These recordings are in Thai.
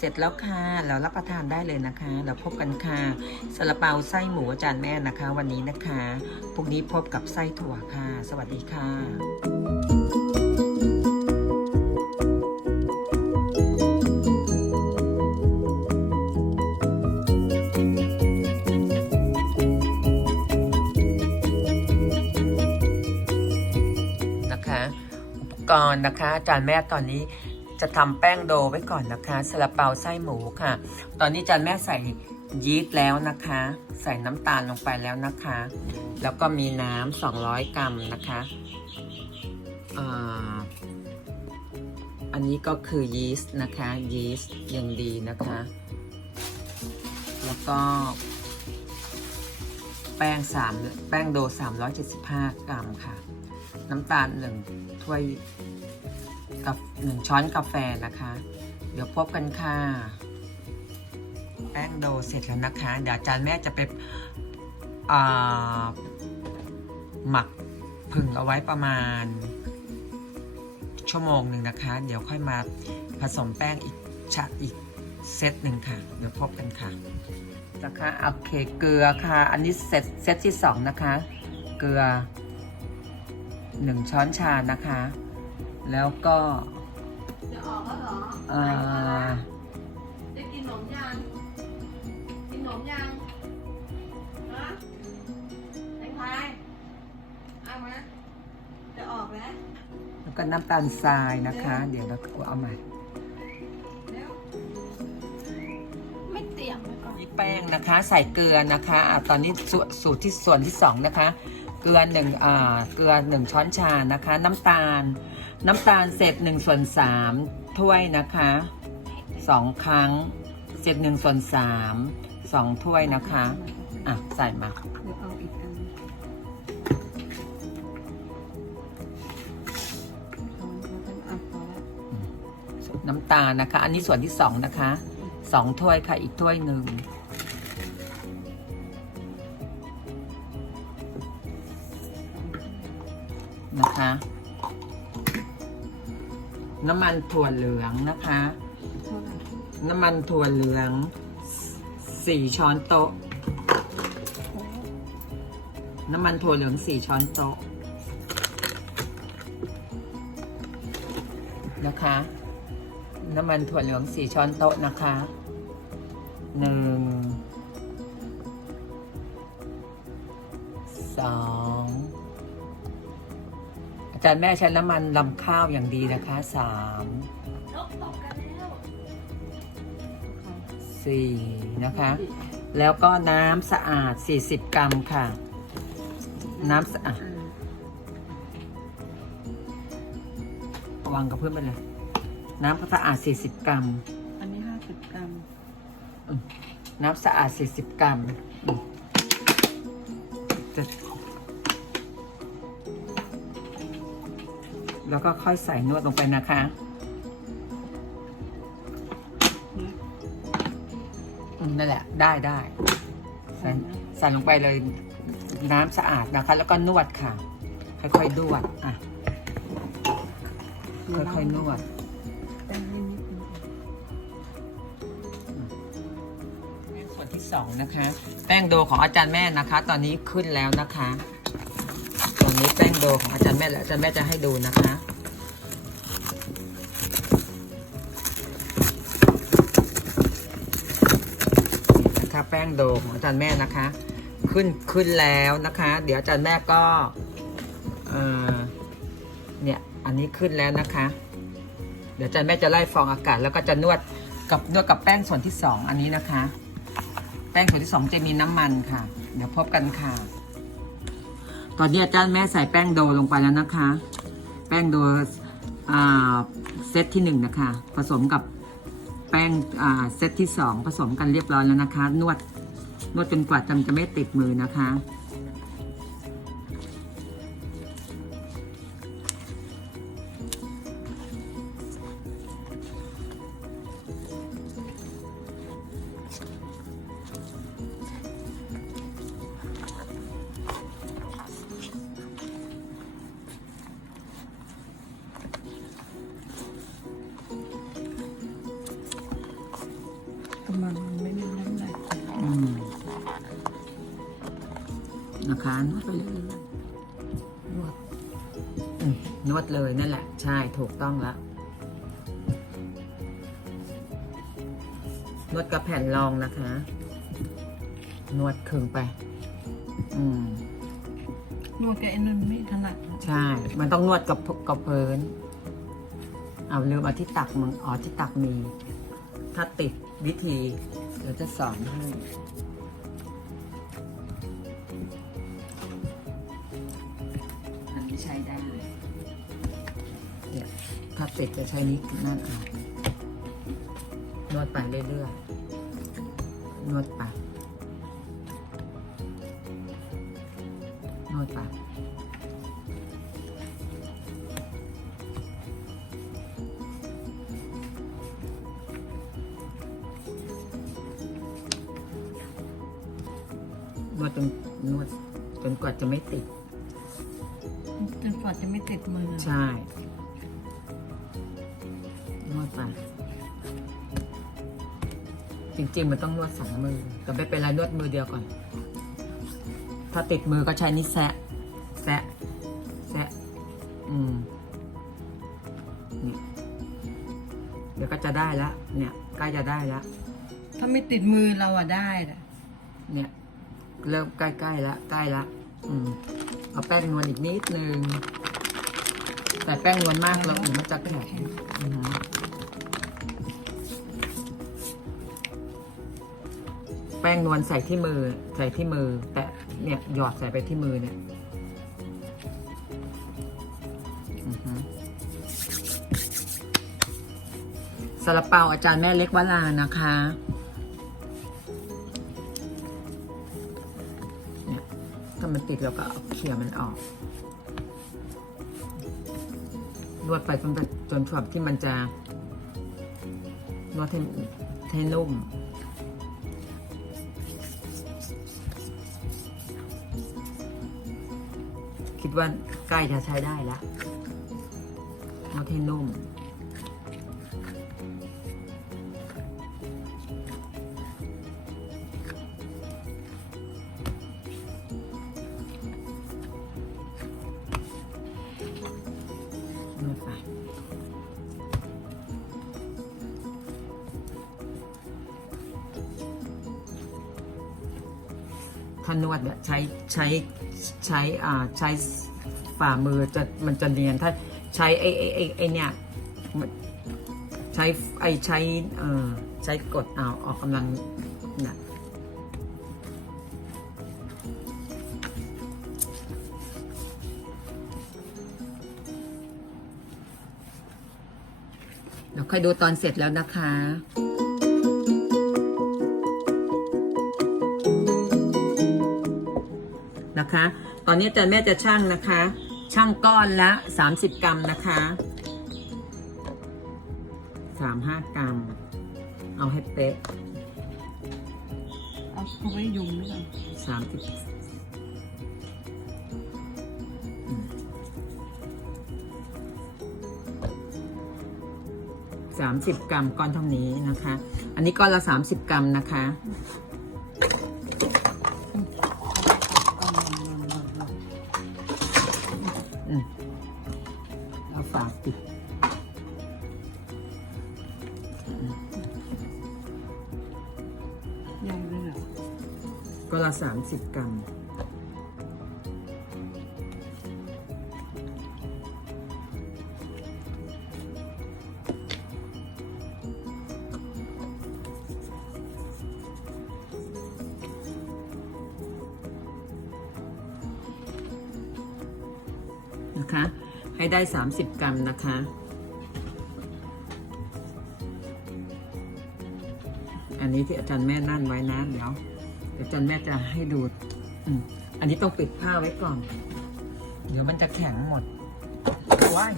เสร็จแล้วค่ะแล้วรับประทานได้เลยนะคะแล้วพบกันค่ะซาลาเปาไส้หมูอาจารย์แม่นะคะ วันนี้นะคะพรุ่งนี้พบกับไส้ถั่วค่ะ สวัสดีค่ะนะคะอุปกรณ์นะคะอาจารย์แม่ตอนนี้ จะทำแป้งโดไว้ก่อนนะคะซาลาเปาไส้หมูค่ะ ตอนนี้จารย์แม่ใส่ยีสต์แล้วนะคะ ใส่น้ำตาลลงไปแล้วนะคะ แล้วก็มีน้ำ200 กรัมนะคะอันนี้ก็คือยีสต์นะคะยีสต์ยังดีนะคะ แล้วก็ แป้ง3แป้งโด 375 กรัมค่ะ น้ำตาลหนึ่งถ้วย กับหนึ่งช้อนกาแฟนะคะ เดี๋ยวพบกันค่ะ แป้งโดเสร็จแล้วนะคะ เดี๋ยวอาจารย์แม่จะไปอ่าหมักผึ่งเอาไว้ประมาณ ชั่วโมงหนึ่งนะคะ เดี๋ยวค่อยมาผสมแป้งอีกชะอีกเซตหนึ่งค่ะ เดี๋ยวพบกันค่ะนะคะโอเคเกลือค่ะ อันนี้เซตเซตที่สองนะคะ เกลือหนึ่งช้อนชานะคะ แล้วก็ จะออกแล้วเหรอเอ่อจะกินขนมยังกินขนมยังฮะไอ้พายเอามาจะออกแล้วแล้วก็น้ำตาลทรายนะคะ เดี๋ยวเราเอาใหม่เร็วไม่เตรียมไว้ก่อนนี่แป้งนะคะ ใส่เกลือนะคะอะตอนนี้สสูตรที่ส่วนที่สองนะคะ เกลือหนึ่งอ่าเกลือหนึ่งช้อนชานะคะ น้ำตาล น้ำตาลเศษหนึ่งส่วนสามถ้วยนะคะสองครั้งเศษหนึ่งส่วนสามสองถ้วยนะคะ อะ ใส่มาเดี๋ยวเอาอีกอันเอาพอแล้วน้ำตาลนะคะ อันนี้ส่วนที่สองนะคะสองถ้วยค่ะ อีกถ้วยหนึ่ง นะคะ น้ำมันถั่วเหลืองนะคะ น้ำมันถั่วเหลืองสี่ช้อนโต๊ะ น้ำมันถั่วเหลืองสี่ช้อนโต๊ะนะคะ น้ำมันถั่วเหลืองสี่ช้อนโต๊ะนะคะ อาจารย์แม่ใช้น้ำมันลำข้าวอย่างดีนะคะสามนกตกกันแล้วสี่นะคะ แล้วก็น้ำสะอาด 40 กรัมค่ะ น้ำสะอาดวางกับเพื่อนไปเลย น้ำสะอาด 40 กรัม อันนี้ห้าสิบกรัม น้ำสะอาด 40 กรัมอืมจะ แล้วก็ค่อยใส่นวดลงไปนะคะอืมนั่นแหละ ได้ได้ใส่ใส่ลงไปเลยน้ำสะอาดนะคะ แล้วก็นวดค่ะ ค่อยๆนวดอะ ค่อยๆนวดแป้งนิดนิดนึงส่วนที่สองนะคะ แป้งโดของอาจารย์แม่นะคะ ตอนนี้ขึ้นแล้วนะคะตอ นี้แป้งโดของอาจารย์แม่แล้วอาจารย์แม่จะให้ดูนะคะนะคะแป้งโดของอาจารย์แม่นะคะ ขึ้นขึ้นแล้วนะคะ เดี๋ยวอาจารย์แม่ก็เออเนี่ยอันนี้ขึ้นแล้วนะคะ เดี๋ยวอาจารย์แม่จะไล่ฟองอากาศแล้วก็จะนวดกับนวดกับแป้งส่วนที่สองอันนี้นะคะ แป้งส่วนที่สองจะมีน้ำมันค่ะ เดี๋ยวพบกันค่ะ ตอนนี้อาจารย์แม่ใส่แป้งโดลงไปแล้วนะคะ แป้งโดเซตที่หนึ่งนะคะ ผสมกับแป้งเซตที่สองผสมกันเรียบร้อยแล้วนะคะ นวดนวดจนกว่าจำจะไม่ติดมือนะคะ นวดกับแผ่นรองนะคะ นวดครึ่งไป อืมนวดกับไอ้นั่นไม่ถนัดใช่ มันต้องนวดกับกับเพลินเอาลืมเอาที่ตักมึงอ๋อที่ตักมี ถ้าติดวิธี เดี๋ยวจะสอนให้อันนี้ใช้ได้เดี๋ยวถ้าติดจะใช้นี้นั่นเอาน วดไปเรื่อยๆนวดไปนวดไปนวดจนนวดจนกว่าจะไม่ติด จนกว่าจะไม่ติดมือใช่นวดไป จริงๆ มันต้องนวดสองมือ แต่ไม่เป็นไรนวดมือเดียวก่อน ถ้าติดมือก็ใช้นี่แซะ แซะ แซะ อืมนี่เดี๋ยวก็จะได้แล้ว เนี่ยใกล้จะได้แล้ว ถ้าไม่ติดมือเราอะได้แหละเนี่ยเริ่มใกล้ๆแล้วใกล้ละอืมเอาแป้งนวลอีกนิดนึง แต่แป้งนวลมากแล้วเดี๋ยวมันจะแข็งอือ แป้งนวลใส่ที่มือใส่ที่มือ แต่เนี่ยหยอดใส่ไปที่มือเนี่ยอือหือซาลาเปาอาจารย์แม่เล็กวลานะคะเนี่ยถ้ามันติดเราก็เอาเขี่ยมันออกนวดไปจนจนแบบที่มันจะนวดให้ให้นุ่ม ว่าใกล้จะใช้ได้แล้วนวดให้นุ่ม นวดไปถ้านวดเนี่ยใช้ใช้ใช้อ่าใช้ ฝ่ามือจะมันจะเนียนถ้าใช้ไอ้ไอ้ไอ้ไอ้เนี่ยใช้ไอ้ใช้เอ่อใช้กดเอาออกกำลังนี่ยเดี๋ยวค่อยดูตอนเสร็จแล้วนะคะนะคะ ตอนนี้อาจารย์แม่จะช่างนะคะ ช่างก้อนละ 30 กรัมนะคะ 35 กรัม เอาให้เป๊ะเอาเขาไว้ยุงหรือเปล่า30อืม30กรัมก้อนเท่านี้นะคะ อันนี้ก้อนละ30กรัมนะคะ ก็ละสามสิบกรัมนะคะให้ได้ 30 กรัมนะคะ อันนี้ที่อาจารย์แม่นั่นไว้นะเดี๋ยว ดี๋ยวจันแม่จะให้ดูอืมอันนี้ต้องปิดผ้าไว้ก่อน เดี๋ยวมันจะแข็งหมดว้าย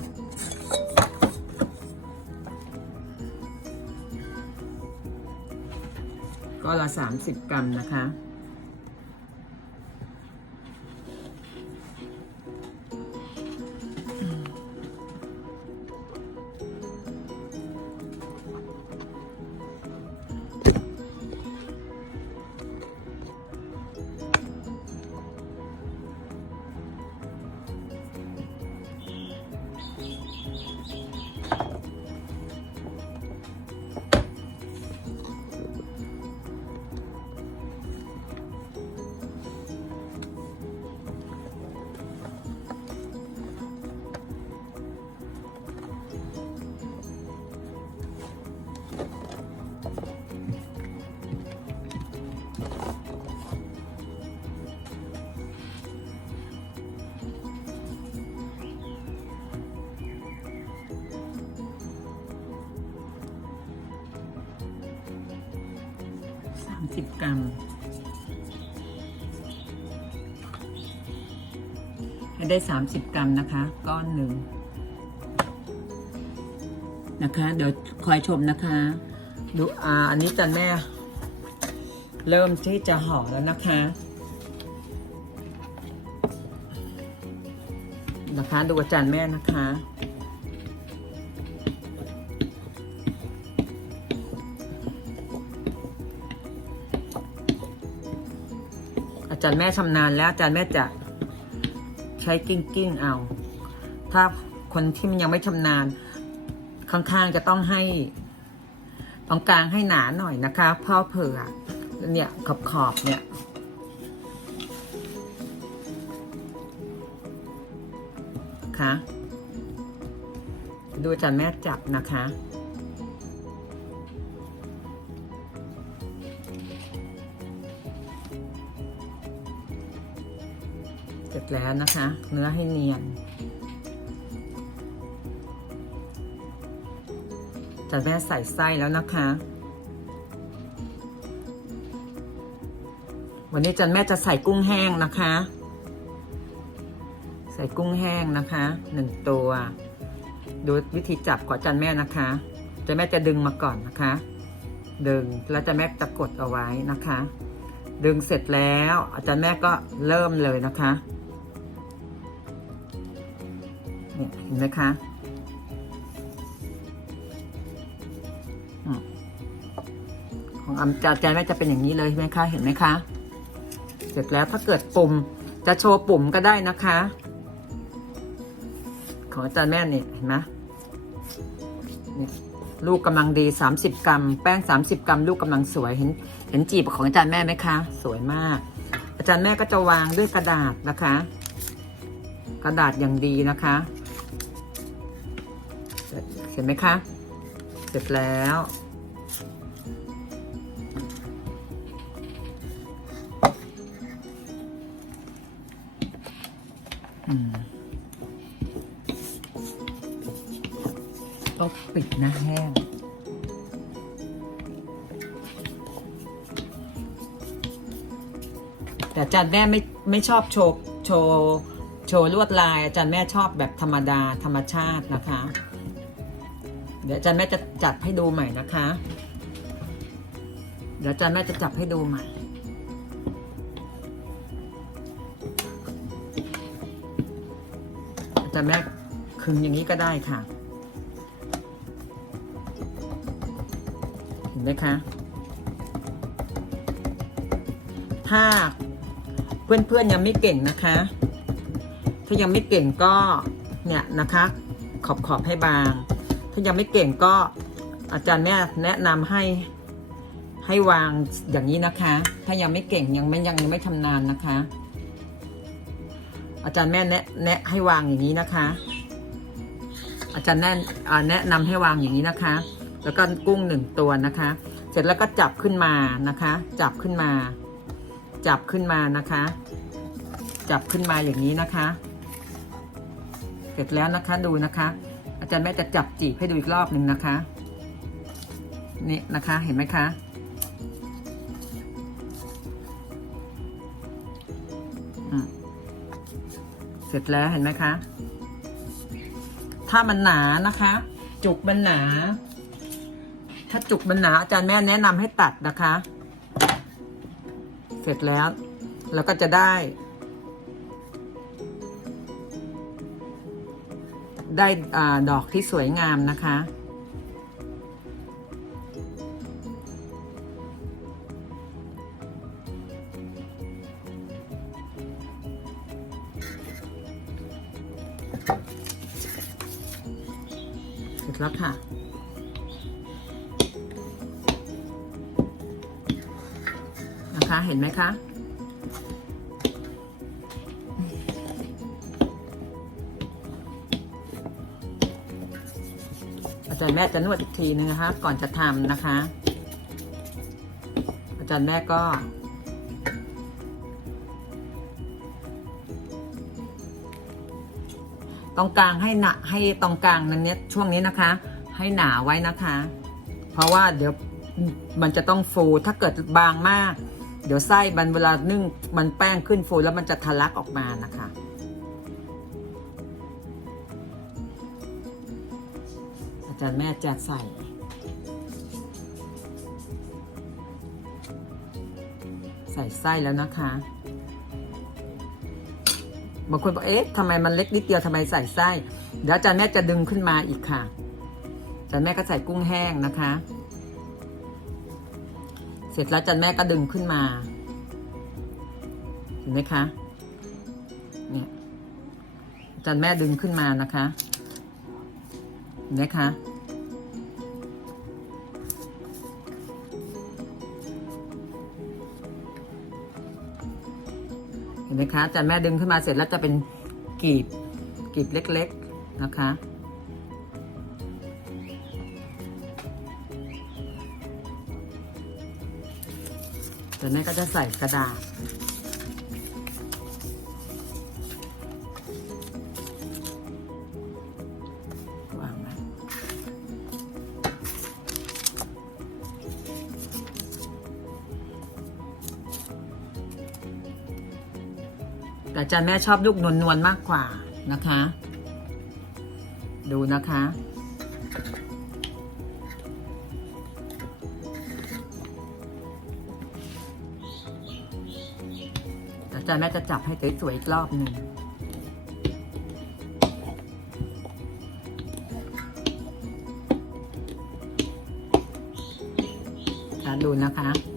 ก็ละสามสิบกรัมนะคะ 30 กรัม ให้ได้ 30 กรัมนะคะ ก้อนหนึ่งนะคะ เดี๋ยวคอยชมนะคะ ดูอ่าอันนี้จันแม่ เริ่มที่จะห่อแล้วนะคะนะคะ ดูอาจารย์แม่นะคะ จารย์แม่ชำนาญแล้วอาจารย์แม่จะใช้กิ้งกิ้งเอา ถ้าคนที่มันยังไม่ชำนาญข้างๆจะต้องให้ตรงกลางให้หนาหน่อยนะคะเพราะเผื่อเนี่ยขอบขอบเนี่ย ค่ะ ดูจารย์แม่จับนะคะ แล้วนะคะ เนื้อให้เนียนจันแม่ใส่ไส้แล้วนะคะ วันนี้จันแม่จะใส่กุ้งแห้งนะคะ ใส่กุ้งแห้งนะคะหนึ่งตัว ดูวิธีจับของจันแม่นะคะจันแม่จะดึงมาก่อนนะคะ ดึงแล้วจันแม่จะกดเอาไว้นะคะดึงเสร็จแล้วอาจารย์แม่ก็เริ่มเลยนะคะ เนี่ยเห็นไหมคะของอาจารย์แม่จะเป็นอย่างนี้เลยใช่ไหมคะเห็นไหมคะ เสร็จแล้วถ้าเกิดปุ่มจะโชว์ปุ่มก็ได้นะคะ ของอาจารย์แม่เนี่ยเห็นไหมนี่ลูกกำลังดี 30 กรัม แป้ง 30 กรัม ลูกกำลังสวยเห็นเห็นจีบของอาจารย์แม่ไหมคะ สวยมาก อาจารย์แม่ก็จะวางด้วยกระดาษนะคะ กระดาษอย่างดีนะคะ เห็นไหมคะ เสร็จแล้วอืมต้องปิดนะแห้งแต่อาจารย์แม่ไม่ไม่ชอบโชว์โชว์โชว์ลวดลาย อาจารย์แม่ชอบแบบธรรมดาธรรมชาตินะคะ เดี๋ยวอาจารย์แม่จะจัดให้ดูใหม่นะคะ เดี๋ยวอาจารย์แม่จะจับให้ดูใหม่อาจารย์แม่คึงอย่างนี้ก็ได้ค่ะ เห็นไหมคะ ถ้าเพื่อนๆยังไม่เก่งนะคะ ถ้ายังไม่เก่งก็เนี่ยนะคะ ขอบขอบให้บาง ถ้ายังไม่เก่งก็อาจารย์แม่แนะนำให้ให้วางอย่างนี้นะคะ ถ้ายังไม่เก่งยังไม่ยังยังไม่ชำนาญนะคะ อาจารย์แม่แนะแนะให้วางอย่างนี้นะคะ อาจารย์แนะอ่แนะนำให้วางอย่างนี้นะคะ แล้วก็กุ้งหนึ่งตัวนะคะ เสร็จแล้วก็จับขึ้นมานะคะ จับขึ้นมา จับขึ้นมานะคะ จับขึ้นมาอย่างนี้นะคะ เสร็จแล้วนะคะดูนะคะ จารย์แม่จะจับจีบให้ดูอีกรอบหนึ่งนะคะ นี่นะคะเห็นไหมคะเสร็จแล้วเห็นไหมคะ ถ้ามันหนานะคะ จุกมันหนา ถ้าจุกมันหนาอาจารย์แม่แนะนำให้ตัดนะคะ เสร็จแล้วเราก็จะได้ ได้อดอกที่สวยงามนะคะ เสร็จแล้วค่ะนะคะเห็นไหมคะ แม่จะนวดอีกทีนึงนะคะ ก่อนจะทำนะคะ อาจารย์แม่ก็ ตรงกลางให้หนาให้ตรงกลางนั้นเนี้ยช่วงนี้นะคะ ให้หนาไว้นะคะ เพราะว่าเดี๋ยวมันจะต้องฟูถ้าเกิดบางมาก เดี๋ยวไส้มันเวลานึ่งมันแป้งขึ้นฟูแล้วมันจะทะลักออกมานะคะ จารย์แม่จะใส่ใส่ไส้แล้วนะคะ บางคนบอกเอ๊ะทำไมมันเล็กนิดเดียวทำไมใส่ไส้ เดี๋ยวอาจารย์แม่จะดึงขึ้นมาอีกค่ะอาจารย์แม่ก็ใส่กุ้งแห้งนะคะ เสร็จแล้วอาจารย์แม่ก็ดึงขึ้นมา เห็นไหมคะ เนี่ยอาจารย์แม่ดึงขึ้นมานะคะ เห็นไหมคะ ห็นไหมคะอาจารย์แม่ดึงขึ้นมาเสร็จแล้วจะเป็นกีบกีบเล็กๆนะคะอาจารย์แม่ก็จะใส่กระดาษ จารย์แม่ชอบลูกนวลๆมากกว่านะคะ ดูนะคะ อาจารย์แม่จะจับให้สวยๆอีกรอบหนึ่งดูนะคะ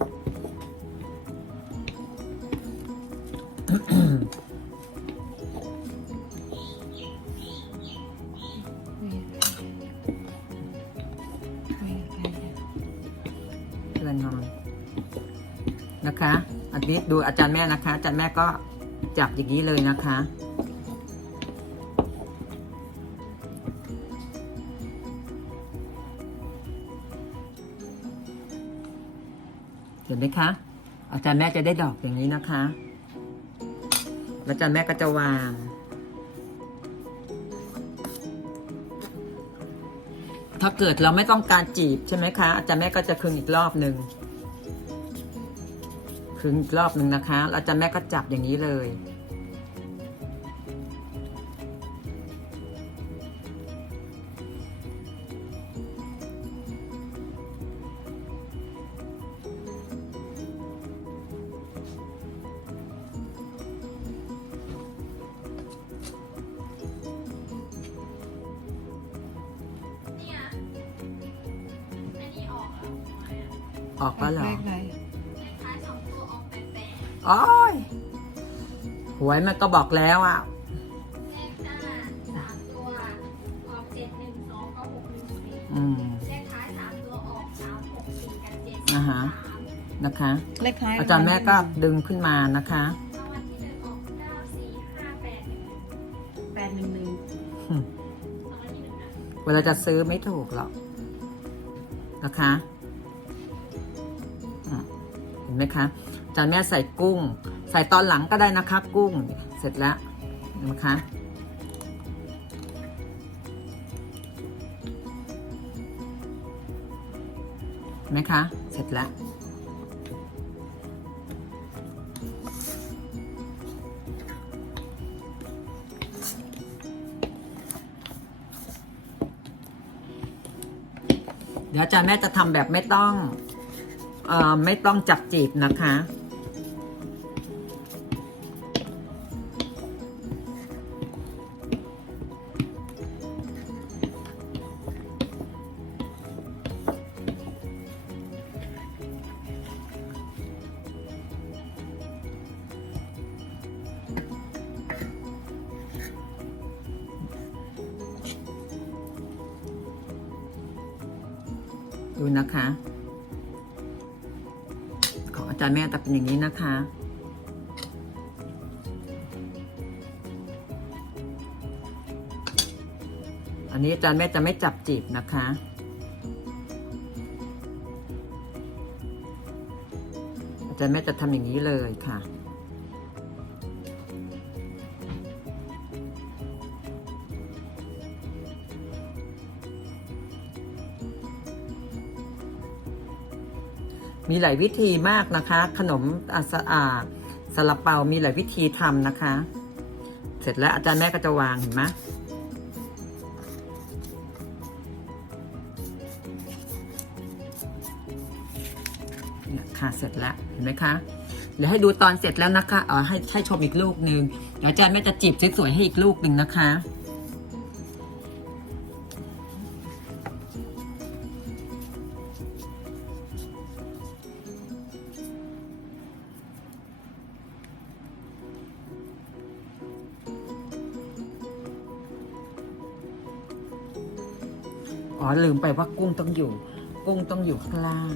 ดูอาจารย์แม่นะคะ อาจารย์แม่ก็จับอย่างนี้เลยนะคะ เห็นไหมคะ อาจารย์แม่จะได้ดอกอย่างนี้นะคะ แล้วอาจารย์แม่ก็จะวางถ้าเกิดเราไม่ต้องการจีบใช่ไหมคะอาจารย์แม่ก็จะคึงอีกรอบหนึ่ง คึงอีกรอบหนึ่งนะคะ แล้วอาจารย์แม่ก็จับอย่างนี้เลย โอ้ยหวยมันก็บอกแล้วอะเลขหน้าสามตัวออกเจ็ดหนึ่งสองก็หกหนึ่งสี่อืม เลขท้ายสามตัวออกสามหกสี่กับเจ็ดอ่าฮะ สามนะคะ เลขท้ายอาจารย์แม่ก็ดึงขึ้นมานะคะ รางวัลที่หนึ่งออกเก้าสี่ห้าแปดหนึ่งแปดหนึ่งหนึ่งรางวัลที่หนึ่งนะเวลาจะซื้อไม่ถูกหรอกนะคะอะเห็นไหมคะอา จารย์แม่ใส่กุ้ง ใส่ตอนหลังก็ได้นะคะกุ้ง เสร็จแล้วนไหมคะเห็นไหมคะ เสร็จแล้ว เดี๋ยวอาจารย์แม่จะทำแบบไม่ต้องอไม่ต้องจับจีบนะคะ อย่างนี้นะคะ อันนี้อาจารย์แม่จะไม่จับจีบนะคะ อาจารย์แม่จะทำอย่างนี้เลยค่ะ มีหลายวิธีมากนะคะ ขนมอาสอาซาลาเปามีหลายวิธีทำนะคะ เสร็จแล้วอาจารย์แม่ก็จะวางเห็นไหมค่ะเสร็จแล้วเห็นไหมคะเดี๋ยวให้ดูตอนเสร็จแล้วนะคะเออให้ให้ชมอีกลูกหนึ่งเดี๋ยวอาจารย์แม่จะจีบสวยๆให้อีกลูกหนึ่งนะคะ ลืมไปว่ากุ้งต้องอยู่ กุ้งต้องอยู่ข้างล่าง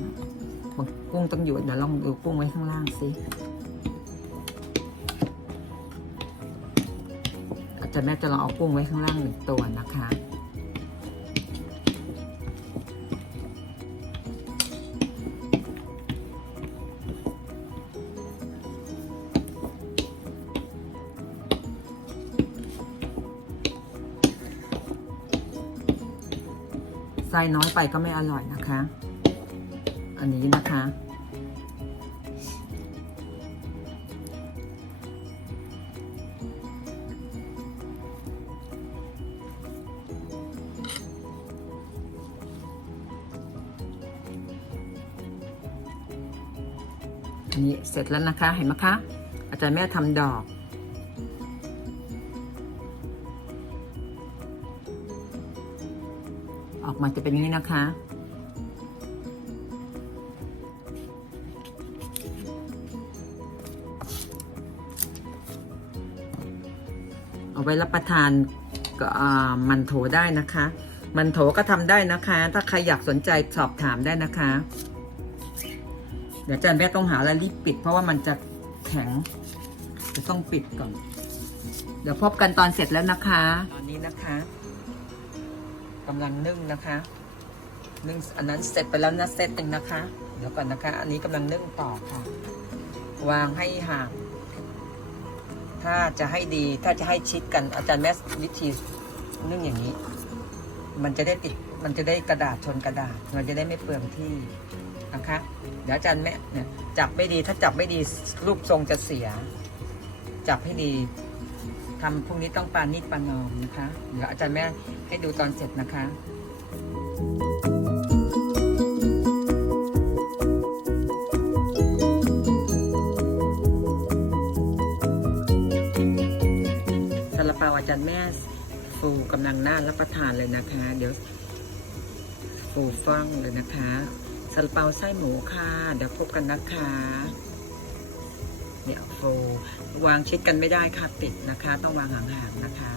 กุ้งต้องอยู่เดี๋ยวลองดูกุ้งไว้ข้างล่างสิอาจารย์แม่จะลองเอากุ้งไว้ข้างล่างหนึ่งตัวนะคะ ส้น้อยไปก็ไม่อร่อยนะคะ อันนี้นะคะ อันนี้เสร็จแล้วนะคะ เห็นไหมคะ อาจารย์แม่ทำดอก ออกมาจะเป็นอย่างนี้นะคะ เอาไว้รับประทานก็มันโถได้นะคะ มันโถก็ทำได้นะคะ ถ้าใครอยากสนใจสอบถามได้นะคะ เดี๋ยวอาจารย์แม่ต้องหาแล้วรีบปิด เพราะว่ามันจะแข็ง จะต้องปิดก่อน เดี๋ยวพบกันตอนเสร็จแล้วนะคะ ตอนนี้นะคะ กำลังนึ่งนะคะ นึ่งอันนั้นเสร็จไปแล้วนะเซตหนึ่งนะคะ เดี๋ยวก่อนนะคะ อันนี้กำลังนึ่งต่อค่ะ วางให้ห่าง ถ้าจะให้ดีถ้าจะให้ชิดกันอาจารย์แม่วิธีนึ่งอย่างนี้ มันจะได้ติดมันจะได้กระดาษชนกระดาษ มันจะได้ไม่เปลืองที่นะคะ เดี๋ยวอาจารย์แม่เนี่ยจับไม่ดีถ้าจับไม่ดีรูปทรงจะเสีย จับให้ดี ทำพรุ่งนี้ต้องปานิดปานอมนะคะเดี๋ยวอาจารย์แม่ให้ดูตอนเสร็จนะคะซาลาเปาอาจารย์แม่ฟูกำลังน่ารับประทานเลยนะคะ เดี๋ยวฟูฟ่องเลยนะคะซาลาเปาไส้หมูค่ะ เดี๋ยวพบกันนะคะ โฟวางชิดกันไม่ได้ค่ะติดนะคะ ต้องวางห่างๆนะคะ